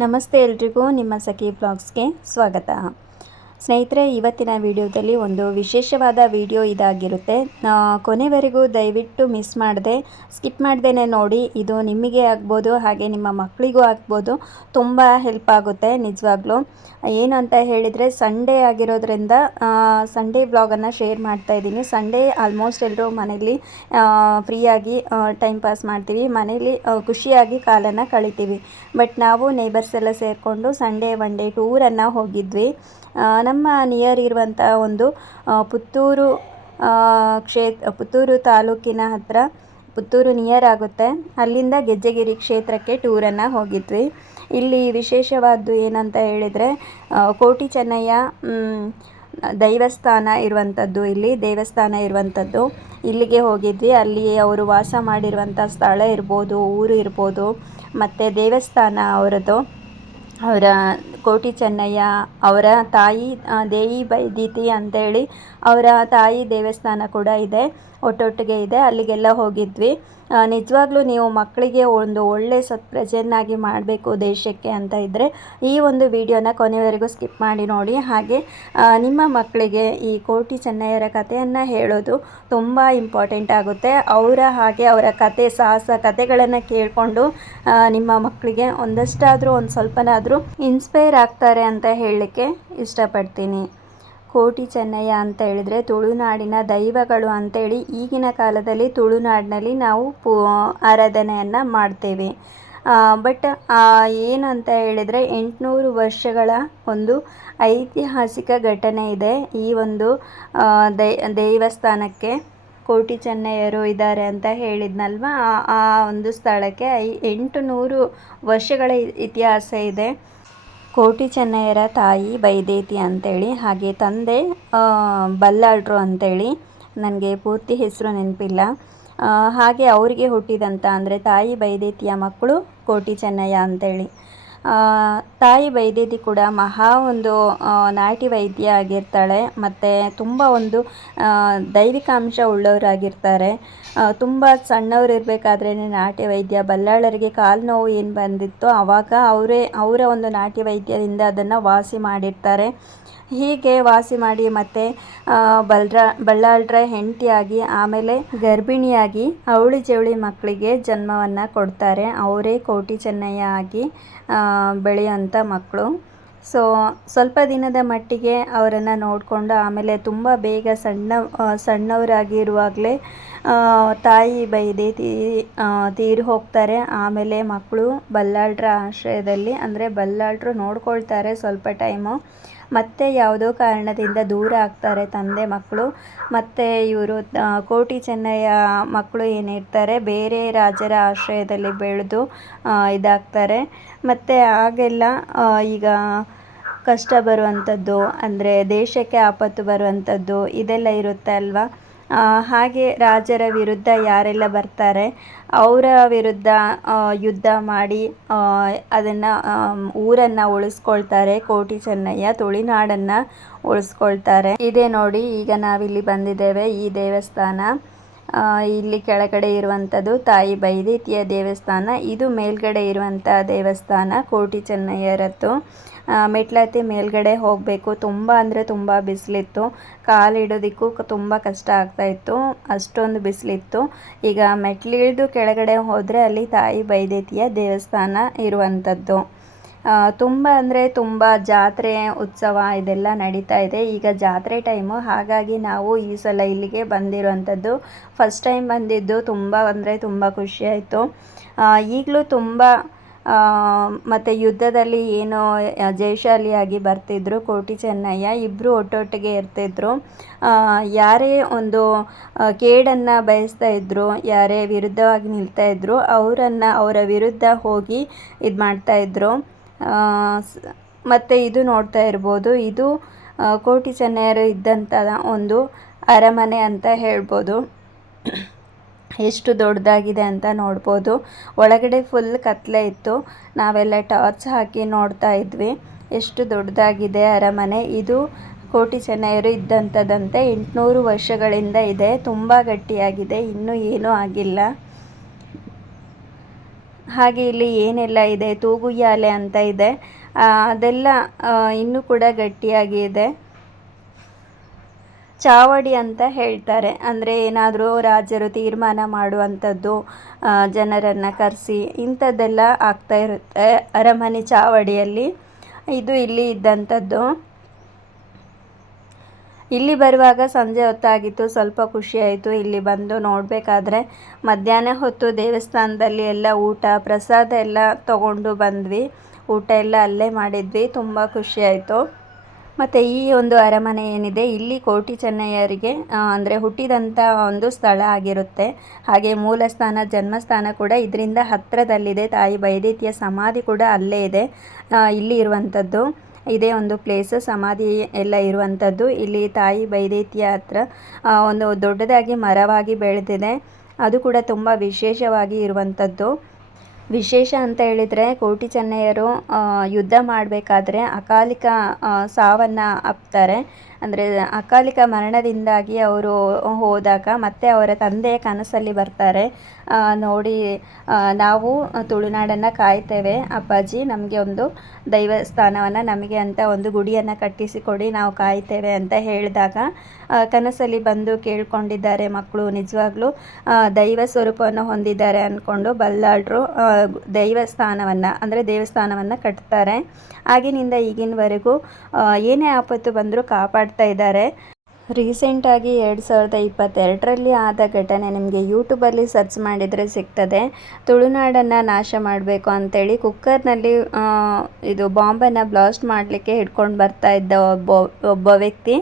ನಮಸ್ತೆ ಎಲ್ರಿಗೂ ನಿಮ್ಮ ಸಖಿ ಬ್ಲಾಗ್ಸ್ಗೆ ಸ್ವಾಗತ. ಸ್ನೇಹಿತರೆ, ಇವತ್ತಿನ ವಿಡಿಯೋದಲ್ಲಿ ಒಂದು ವಿಶೇಷವಾದ ವಿಡಿಯೋ ಇದಾಗಿರುತ್ತೆ. ಕೊನೆವರೆಗೂ ದಯವಿಟ್ಟು ಮಿಸ್ ಮಾಡದೆ, ಸ್ಕಿಪ್ ಮಾಡ್ದೇ ನೋಡಿ. ಇದು ನಿಮಗೆ ಆಗ್ಬೋದು, ಹಾಗೆ ನಿಮ್ಮ ಮಕ್ಕಳಿಗೂ ಆಗ್ಬೋದು. ತುಂಬ ಹೆಲ್ಪ್ ಆಗುತ್ತೆ, ನಿಜವಾಗ್ಲೂ. ಏನು ಅಂತ ಹೇಳಿದರೆ, ಸಂಡೇ ಆಗಿರೋದ್ರಿಂದ ಸಂಡೇ ವ್ಲಾಗನ್ನು ಶೇರ್ ಮಾಡ್ತಾ ಇದ್ದೀನಿ. ಸಂಡೇ ಆಲ್ಮೋಸ್ಟ್ ಎಲ್ಲರೂ ಮನೇಲಿ ಫ್ರೀಯಾಗಿ ಟೈಮ್ ಪಾಸ್ ಮಾಡ್ತೀವಿ. ಮನೇಲಿ ಖುಷಿಯಾಗಿ ಕಾಲನ್ನು ಕಳಿತೀವಿ. ಬಟ್ ನಾವು ನೇಬರ್ಸ್ ಎಲ್ಲ ಸೇರಿಕೊಂಡು ಸಂಡೇ ಒನ್ ಡೇ ಟೂರನ್ನು ಹೋಗಿದ್ವಿ. ನಮ್ಮ ನಿಯರ್ ಇರುವಂಥ ಒಂದು ಪುತ್ತೂರು ಕ್ಷೇತ್ರ ಪುತ್ತೂರು ತಾಲೂಕಿನ ಹತ್ರ ಪುತ್ತೂರು ನಿಯರ್ ಆಗುತ್ತೆ ಅಲ್ಲಿಂದ ಗೆಜ್ಜೆಗಿರಿ ಕ್ಷೇತ್ರಕ್ಕೆ ಟೂರನ್ನು ಹೋಗಿದ್ವಿ. ಇಲ್ಲಿ ವಿಶೇಷವಾದ್ದು ಏನಂತ ಹೇಳಿದರೆ ಕೋಟಿ ಚೆನ್ನಯ್ಯ ದೈವಸ್ಥಾನ ಇರುವಂಥದ್ದು ಇಲ್ಲಿ, ದೇವಸ್ಥಾನ ಇರುವಂಥದ್ದು. ಇಲ್ಲಿಗೆ ಹೋಗಿದ್ವಿ. ಅಲ್ಲಿ ಅವರು ವಾಸ ಮಾಡಿರುವಂಥ ಸ್ಥಳ ಇರ್ಬೋದು, ಊರು ಇರ್ಬೋದು, ಮತ್ತು ದೇವಸ್ಥಾನ ಅವರದ್ದು ಅವರ ಕೋಟಿ ಚೆನ್ನಯ್ಯ ಅವರ ತಾಯಿ ದೇವಿ ದೇವಿ ಬೈದೀತಿ ಅಂತೇಳಿ ಅವರ ತಾಯಿ ದೇವಸ್ಥಾನ ಕೂಡ ಇದೆ, ಒಟ್ಟೊಟ್ಟಿಗೆ ಇದೆ, ಅಲ್ಲಿಗೆಲ್ಲ ಹೋಗಿದ್ವಿ. ನಿಜವಾಗ್ಲೂ ನೀವು ಮಕ್ಕಳಿಗೆ ಒಂದು ಒಳ್ಳೆ ಸತ್ಪ್ರಜೆಯನ್ನಾಗಿ ಮಾಡಬೇಕು ದೇಶಕ್ಕೆ ಅಂತ ಇದ್ದರೆ ಈ ಒಂದು ವಿಡಿಯೋನ ಕೊನೆಯವರೆಗೂ ಸ್ಕಿಪ್ ಮಾಡಿ ನೋಡಿ. ಹಾಗೆ ನಿಮ್ಮ ಮಕ್ಕಳಿಗೆ ಈ ಕೋಟಿ ಚೆನ್ನಯ್ಯರ ಕಥೆಯನ್ನು ಹೇಳೋದು ತುಂಬ ಇಂಪಾರ್ಟೆಂಟ್ ಆಗುತ್ತೆ. ಅವರ ಹಾಗೆ ಅವರ ಕತೆ, ಸಾಹಸ ಕಥೆಗಳನ್ನು ಕೇಳಿಕೊಂಡು ನಿಮ್ಮ ಮಕ್ಕಳಿಗೆ ಒಂದಷ್ಟಾದರೂ, ಒಂದು ಸ್ವಲ್ಪನಾದರೂ ಇನ್ಸ್ಪೈರ್ ಆಗ್ತಾರೆ ಅಂತ ಹೇಳಲಿಕ್ಕೆ ಇಷ್ಟಪಡ್ತೀನಿ. ಕೋಟಿ ಚೆನ್ನಯ್ಯ ಅಂತ ಹೇಳಿದರೆ ತುಳುನಾಡಿನ ದೈವಗಳು ಅಂತೇಳಿ ಈಗಿನ ಕಾಲದಲ್ಲಿ ತುಳುನಾಡಿನಲ್ಲಿ ನಾವು ಪೂ, ಆರಾಧನೆಯನ್ನು ಮಾಡ್ತೇವೆ. ಬಟ್ ಏನು ಅಂತ ಹೇಳಿದರೆ ಎಂಟುನೂರು ವರ್ಷಗಳ ಒಂದು ಐತಿಹಾಸಿಕ ಘಟನೆ ಇದೆ. ಈ ಒಂದು ದೈ, ದೇವಸ್ಥಾನಕ್ಕೆ ಕೋಟಿ ಚೆನ್ನಯ್ಯರು ಇದ್ದಾರೆ ಅಂತ ಹೇಳಿದ್ನಲ್ವ? ಆ- ಆ ಒಂದು ಸ್ಥಳಕ್ಕೆ ಐ ಎಂಟು ನೂರು ವರ್ಷಗಳ ಇತಿಹಾಸ ಇದೆ. ಕೋಟಿ ಚೆನ್ನಯ್ಯರ ತಾಯಿ ಬೈದೇತಿ ಅಂತೇಳಿ, ಹಾಗೆ ತಂದೆ ಬಲ್ಲಾಳ್ರು ಅಂತೇಳಿ ನನಗೆ ಪೂರ್ತಿ ಹೆಸರು ನೆನಪಿಲ್ಲ. ಹಾಗೆ ಅವರಿಗೆ ಹುಟ್ಟಿದಂಥ ಅಂದರೆ ತಾಯಿ ಬೈದೇತಿಯ ಮಕ್ಕಳು ಕೋಟಿ ಚೆನ್ನಯ್ಯ ಅಂತೇಳಿ. ತಾಯಿ ವೈದ್ಯದಿ ಕೂಡ ಮಹಾ ಒಂದು ನಾಟಿ ವೈದ್ಯ ಆಗಿರ್ತಾಳೆ. ಮತ್ತು ತುಂಬ ಒಂದು ದೈವಿಕ ಅಂಶ ಉಳ್ಳವರಾಗಿರ್ತಾರೆ. ತುಂಬ ಸಣ್ಣವ್ರು ಇರಬೇಕಾದ್ರೆ ನಾಟಿ ವೈದ್ಯ, ಬಲ್ಲಾಳರಿಗೆ ಕಾಲು ನೋವು ಏನು ಬಂದಿತ್ತು ಆವಾಗ ಅವರೇ, ಅವರ ಒಂದು ನಾಟಿ ವೈದ್ಯದಿಂದ ಅದನ್ನು ವಾಸಿ ಮಾಡಿರ್ತಾರೆ. ಹೀಗೆ ವಾಸಿ ಮಾಡಿ ಮತ್ತೆ ಬಲ್ರ ಬಳ್ಳಾಳ್ರ ಹೆಂಡತಿಯಾಗಿ, ಆಮೇಲೆ ಗರ್ಭಿಣಿಯಾಗಿ ಅವಳಿ ಜವಳಿ ಮಕ್ಕಳಿಗೆ ಜನ್ಮವನ್ನು ಕೊಡ್ತಾರೆ. ಅವರೇ ಕೋಟಿ ಚೆನ್ನಯ್ಯ ಆಗಿ ಬೆಳೆಯೋಂಥ ಮಕ್ಕಳು. ಸೊ ಸ್ವಲ್ಪ ದಿನದ ಮಟ್ಟಿಗೆ ಅವರನ್ನು ನೋಡಿಕೊಂಡು ಆಮೇಲೆ ತುಂಬ ಬೇಗ ಸಣ್ಣ ಸಣ್ಣವರಾಗಿರುವಾಗಲೇ ತಾಯಿ ಬೈದೆ ತೀ ತೀರಿ ಹೋಗ್ತಾರೆ. ಆಮೇಲೆ ಮಕ್ಕಳು ಬಲ್ಲಾಳ್ರ ಆಶ್ರಯದಲ್ಲಿ, ಅಂದರೆ ಬಲ್ಲಾಳ್ರು ನೋಡ್ಕೊಳ್ತಾರೆ ಸ್ವಲ್ಪ ಟೈಮು. ಮತ್ತೆ ಯಾವುದೋ ಕಾರಣದಿಂದ ದೂರ ಆಗ್ತಾರೆ ತಂದೆ ಮಕ್ಕಳು. ಮತ್ತು ಇವರು ಕೋಟಿ ಚೆನ್ನಯ್ಯ ಮಕ್ಕಳು ಏನಿರ್ತಾರೆ, ಬೇರೆ ರಾಜರ ಆಶ್ರಯದಲ್ಲಿ ಬೆಳೆದು ಇದಾಗ್ತಾರೆ. ಮತ್ತು ಆಗೆಲ್ಲ ಈಗ ಕಷ್ಟ ಬರುವಂಥದ್ದು ಅಂದರೆ ದೇಶಕ್ಕೆ ಆಪತ್ತು ಬರುವಂಥದ್ದು ಇದೆಲ್ಲ ಇರುತ್ತೆ ಅಲ್ವಾ? ಹಾಗೆ ರಾಜರ ವಿರುದ್ಧ ಯಾರೆಲ್ಲ ಬರ್ತಾರೆ, ಅವರ ವಿರುದ್ಧ ಯುದ್ಧ ಮಾಡಿ ಅದನ್ನು ಊರನ್ನು ಉಳಿಸ್ಕೊಳ್ತಾರೆ, ಕೋಟಿ ಚೆನ್ನಯ್ಯ ತುಳಿನಾಡನ್ನು ಉಳಿಸ್ಕೊಳ್ತಾರೆ. ಇದೇ ನೋಡಿ, ಈಗ ನಾವಿಲ್ಲಿ ಬಂದಿದ್ದೇವೆ ಈ ದೇವಸ್ಥಾನ. ಇಲ್ಲಿ ಕೆಳಗಡೆ ಇರುವಂತದ್ದು ತಾಯಿ ಬೈದೇತಿಯ ದೇವಸ್ಥಾನ, ಇದು ಮೇಲ್ಗಡೆ ಇರುವಂಥ ದೇವಸ್ಥಾನ, ಕೋಟಿ ಚೆನ್ನಯ್ಯರದ್ದು ಮೆಟ್ಲತ್ತಿ ಮೇಲ್ಗಡೆ ಹೋಗಬೇಕು. ತುಂಬ ಅಂದರೆ ತುಂಬ ಬಿಸಿಲಿತ್ತು. ಕಾಲಿಡೋದಕ್ಕೂ ತುಂಬ ಕಷ್ಟ ಆಗ್ತಾಯಿತ್ತು ಅಷ್ಟೊಂದು ಬಿಸಿಲಿತ್ತು. ಈಗ ಮೆಟ್ಲಿಳಿದು ಕೆಳಗಡೆ ಹೋದರೆ ಅಲ್ಲಿ ತಾಯಿ ಬೈದೇತಿಯ ದೇವಸ್ಥಾನ ಇರುವಂಥದ್ದು. ತುಂಬ ಅಂದರೆ ತುಂಬ ಜಾತ್ರೆ, ಉತ್ಸವ ಇದೆಲ್ಲ ನಡೀತಾ ಇದೆ. ಈಗ ಜಾತ್ರೆ ಟೈಮು ಹಾಗಾಗಿ ನಾವು ಈ ಸಲ ಇಲ್ಲಿಗೆ ಬಂದಿರುವಂಥದ್ದು ಫಸ್ಟ್ ಟೈಮ್ ಬಂದಿದ್ದು ತುಂಬ ಅಂದರೆ ತುಂಬ ಖುಷಿಯಾಯಿತು ಈಗಲೂ ತುಂಬ ಮತ್ತು ಯುದ್ಧದಲ್ಲಿ ಏನು ಜಯಶಾಲಿಯಾಗಿ ಬರ್ತಿದ್ರು ಕೋಟಿ ಚೆನ್ನಯ್ಯ. ಇಬ್ಬರು ಒಟ್ಟೊಟ್ಟಿಗೆ ಇರ್ತಿದ್ರು. ಯಾರೇ ಒಂದು ಕೇಡನ್ನು ಬಯಸ್ತಾ ಇದ್ರು, ಯಾರೇ ವಿರುದ್ಧವಾಗಿ ನಿಲ್ತಾ ಇದ್ರು, ಅವರನ್ನು, ಅವರ ವಿರುದ್ಧ ಹೋಗಿ ಇದು ಮಾಡ್ತಾಯಿದ್ರು ಮತ್ತು ಇದು ನೋಡ್ತಾ ಇರ್ಬೋದು. ಇದು ಕೋಟಿ ಚೆನ್ನಯರು ಇದ್ದಂಥ ಒಂದು ಅರಮನೆ ಅಂತ ಹೇಳ್ಬೋದು. ಎಷ್ಟು ದೊಡ್ಡದಾಗಿದೆ ಅಂತ ನೋಡ್ಬೋದು. ಒಳಗಡೆ ಫುಲ್ ಕತ್ತಲೆ ಇತ್ತು. ನಾವೆಲ್ಲ ಟಾರ್ಚ್ ಹಾಕಿ ನೋಡ್ತಾ ಇದ್ವಿ. ಎಷ್ಟು ದೊಡ್ಡದಾಗಿದೆ ಅರಮನೆ. ಇದು ಕೋಟಿ ಚೆನ್ನಯರು ಇದ್ದಂಥದ್ದಂತೆ ಎಂಟುನೂರು ವರ್ಷಗಳಿಂದ ಇದೆ. ತುಂಬ ಗಟ್ಟಿಯಾಗಿದೆ. ಇನ್ನೂ ಏನೂ ಆಗಿಲ್ಲ. ಹಾಗೆ ಇಲ್ಲಿ ಏನೆಲ್ಲ ಇದೆ? ತೂಗುಯ್ಯಾಲೆ ಅಂತ ಇದೆ. ಅದೆಲ್ಲ ಇನ್ನೂ ಕೂಡ ಗಟ್ಟಿಯಾಗಿ ಇದೆ. ಚಾವಡಿ ಅಂತ ಹೇಳ್ತಾರೆ. ಅಂದರೆ ಏನಾದರೂ ರಾಜರು ತೀರ್ಮಾನ ಮಾಡುವಂಥದ್ದು ಜನರನ್ನು ಕರೆಸಿ ಇಂಥದ್ದೆಲ್ಲ ಆಗ್ತಾ ಇರುತ್ತೆ ಅರಮನೆ ಚಾವಡಿಯಲ್ಲಿ. ಇದು ಇಲ್ಲಿ ಇದ್ದಂಥದ್ದು. ಇಲ್ಲಿ ಬರುವಾಗ ಸಂಜೆ ಹೊತ್ತಾಗಿತ್ತು, ಸ್ವಲ್ಪ ಖುಷಿಯಾಯಿತು. ಇಲ್ಲಿ ಬಂದು ನೋಡಬೇಕಾದ್ರೆ ಮಧ್ಯಾಹ್ನ ಹೊತ್ತು ದೇವಸ್ಥಾನದಲ್ಲಿ ಎಲ್ಲ ಊಟ, ಪ್ರಸಾದ ಎಲ್ಲ ತಗೊಂಡು ಬಂದ್ವಿ. ಊಟ ಎಲ್ಲ ಅಲ್ಲೇ ಮಾಡಿದ್ವಿ, ತುಂಬ ಖುಷಿಯಾಯಿತು. ಮತ್ತು ಈ ಒಂದು ಅರಮನೆ ಏನಿದೆ, ಇಲ್ಲಿ ಕೋಟಿ ಚೆನ್ನಯ್ಯರಿಗೆ ಅಂದರೆ ಹುಟ್ಟಿದಂಥ ಒಂದು ಸ್ಥಳ ಆಗಿರುತ್ತೆ. ಹಾಗೆ ಮೂಲ ಸ್ಥಾನ ಜನ್ಮಸ್ಥಾನ ಕೂಡ ಇದರಿಂದ ಹತ್ತಿರದಲ್ಲಿದೆ ತಾಯಿ ಬೈದೇತಿಯ ಸಮಾಧಿ ಕೂಡ ಅಲ್ಲೇ ಇದೆ ಇಲ್ಲಿ ಇರುವಂಥದ್ದು. ಇದೇ ಒಂದು ಪ್ಲೇಸ್ ಸಮಾಧಿ ಎಲ್ಲ ಇರುವಂಥದ್ದು ಇಲ್ಲಿ ತಾಯಿ ಬೈದೇತಿಯ ಹತ್ರ ಒಂದು ದೊಡ್ಡದಾಗಿ ಮರವಾಗಿ ಬೆಳೆದಿದೆ. ಅದು ಕೂಡ ತುಂಬ ವಿಶೇಷವಾಗಿ ಇರುವಂಥದ್ದು ವಿಶೇಷ ಅಂತ ಹೇಳಿದರೆ ಕೋಟಿ ಚೆನ್ನಯ್ಯರು ಯುದ್ಧ ಮಾಡಬೇಕಾದ್ರೆ ಅಕಾಲಿಕ ಸಾವನ್ನ ಅಪ್ತಾರೆ. ಅಂದರೆ ಅಕಾಲಿಕ ಮರಣದಿಂದಾಗಿ ಅವರು ಹೋದಾಗ ಮತ್ತೆ ಅವರ ತಂದೆಯ ಕನಸಲ್ಲಿ ಬರ್ತಾರೆ. ನೋಡಿ ನಾವು ತುಳುನಾಡನ್ನು ಕಾಯ್ತೇವೆ. ಅಪ್ಪಾಜಿ, ನಮಗೆ ಒಂದು ದೈವಸ್ಥಾನವನ್ನು ನಮಗೆ ಅಂತ ಒಂದು ಗುಡಿಯನ್ನು ಕಟ್ಟಿಸಿಕೊಡಿ, ನಾವು ಕಾಯ್ತೇವೆ ಅಂತ ಹೇಳಿದಾಗ ಕನಸಲ್ಲಿ ಬಂದು ಕೇಳ್ಕೊಂಡಿದ್ದಾರೆ ಮಕ್ಕಳು. ನಿಜವಾಗ್ಲೂ ದೈವ ಸ್ವರೂಪವನ್ನು ಹೊಂದಿದ್ದಾರೆ ಅಂದ್ಕೊಂಡು ಬಲ್ಲಾಡ್ರು ದೈವಸ್ಥಾನವನ್ನು ಅಂದರೆ ದೇವಸ್ಥಾನವನ್ನು ಕಟ್ತಾರೆ. ಆಗಿನಿಂದ ಈಗಿನವರೆಗೂ ಏನೇ ಆಪತ್ತು ಬಂದರೂ ಕಾಪಾಡ್ತಾ ಇದ್ದಾರೆ. ರೀಸೆಂಟಾಗಿ ಎರಡು ಸಾವಿರದ ಇಪ್ಪತ್ತೆರಡರಲ್ಲಿ ಆದ ಘಟನೆ ನಿಮಗೆ ಯೂಟ್ಯೂಬಲ್ಲಿ ಸರ್ಚ್ ಮಾಡಿದರೆ ಸಿಗ್ತದೆ. ತುಳುನಾಡನ್ನು ನಾಶ ಮಾಡಬೇಕು ಅಂತೇಳಿ ಕುಕ್ಕರ್ನಲ್ಲಿ ಇದು ಬಾಂಬನ್ನು ಬ್ಲಾಸ್ಟ್ ಮಾಡಲಿಕ್ಕೆ ಹಿಡ್ಕೊಂಡು ಬರ್ತಾ ಇದ್ದ ಒಬ್ಬ ಒಬ್ಬ ವ್ಯಕ್ತಿ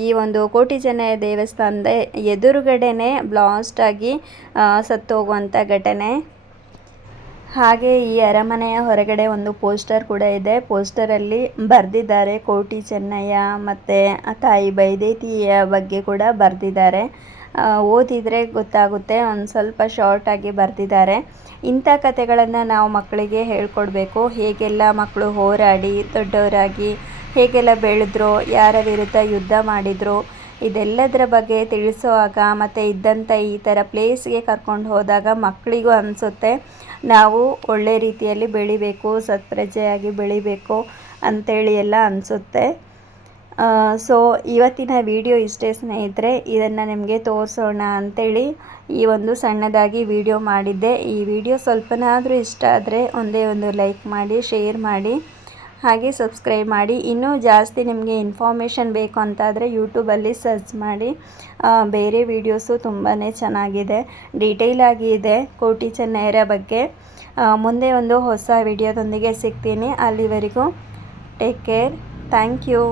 ಈ ಒಂದು ಕೋಟಿ ಜನ ದೇವಸ್ಥಾನದ ಎದುರುಗಡೆನೇ ಬ್ಲಾಸ್ಟ್ ಆಗಿ ಆ, ಸತ್ತು ಹೋಗುವಂಥ ಘಟನೆ. ಹಾಗೆ ಈ ಅರಮನೆಯ ಹೊರಗಡೆ ಒಂದು ಪೋಸ್ಟರ್ ಕೂಡ ಇದೆ. ಪೋಸ್ಟರ್ ಅಲ್ಲಿ ಬರ್ದಿದ್ದಾರೆ ಕೋಟಿ ಚೆನ್ನಯ್ಯ ಮತ್ತೆ ತಾಯಿ ಬೈದೇತಿಯ ಬಗ್ಗೆ ಕೂಡ ಬರ್ದಿದ್ದಾರೆ. ಓದಿದ್ರೆ ಗೊತ್ತಾಗುತ್ತೆ, ಒಂದು ಸ್ವಲ್ಪ ಶಾರ್ಟ್ ಆಗಿ ಬರ್ದಿದ್ದಾರೆ. ಇಂಥ ಕಥೆಗಳನ್ನು ನಾವು ಮಕ್ಕಳಿಗೆ ಹೇಳ್ಕೊಡ್ಬೇಕು. ಹೇಗೆಲ್ಲ ಮಕ್ಕಳು ಹೋರಾಡಿ, ದೊಡ್ಡವರಾಗಿ ಹೇಗೆಲ್ಲ ಬೆಳೆದ್ರು, ಯಾರ ವಿರುದ್ಧ ಯುದ್ಧ ಮಾಡಿದರು ಇದೆಲ್ಲದರ ಬಗ್ಗೆ ತಿಳಿಸುವಾಗ ಮತ್ತು ಇದ್ದಂಥ ಈ ಥರ ಪ್ಲೇಸ್ಗೆ ಕರ್ಕೊಂಡು ಹೋದಾಗ ಮಕ್ಕಳಿಗೂ ಅನಿಸುತ್ತೆ, ನಾವು ಒಳ್ಳೆ ರೀತಿಯಲ್ಲಿ ಬೆಳಿಬೇಕು, ಸತ್ಪ್ರಜೆಯಾಗಿ ಬೆಳಿಬೇಕು ಅಂಥೇಳಿ ಎಲ್ಲ ಅನಿಸುತ್ತೆ. ಸೊ ಇವತ್ತಿನ ವಿಡಿಯೋ ಇಷ್ಟೇ ಸ್ನೇಹಿತರೆ, ಇದನ್ನು ನಿಮಗೆ ತೋರಿಸೋಣ ಅಂಥೇಳಿ ಈ ಒಂದು ಸಣ್ಣದಾಗಿ ವಿಡಿಯೋ ಮಾಡಿದ್ದೆ. ಈ ವಿಡಿಯೋ ಸ್ವಲ್ಪನಾದರೂ ಇಷ್ಟ ಆದರೆ ಒಂದೇ ಒಂದು ಲೈಕ್ ಮಾಡಿ, ಶೇರ್ ಮಾಡಿ. ಹಾಗೆ ಸಬ್ಸ್ಕ್ರೈಬ್ ಮಾಡಿ. ಇನ್ನೂ ಜಾಸ್ತಿ ನಿಮಗೆ ಇನ್ಫಾರ್ಮೇಷನ್ ಬೇಕು ಅಂತಾದರೆ ಯೂಟ್ಯೂಬಲ್ಲಿ ಸರ್ಚ್ ಮಾಡಿ. ಬೇರೆ ವೀಡಿಯೋಸು ತುಂಬಾ ಚೆನ್ನಾಗಿದೆ. ಡೀಟೇಲ್ ಆಗಿ ಇದೆ ಕೋಟಿ ಚೆನ್ನೈರ ಬಗ್ಗೆ. ಮುಂದೆ ಒಂದು ಹೊಸ ವಿಡಿಯೋದೊಂದಿಗೆ ಸಿಗ್ತೀನಿ. ಅಲ್ಲಿವರೆಗೂ ಟೇಕ್ ಕೇರ್ ಥ್ಯಾಂಕ್ ಯು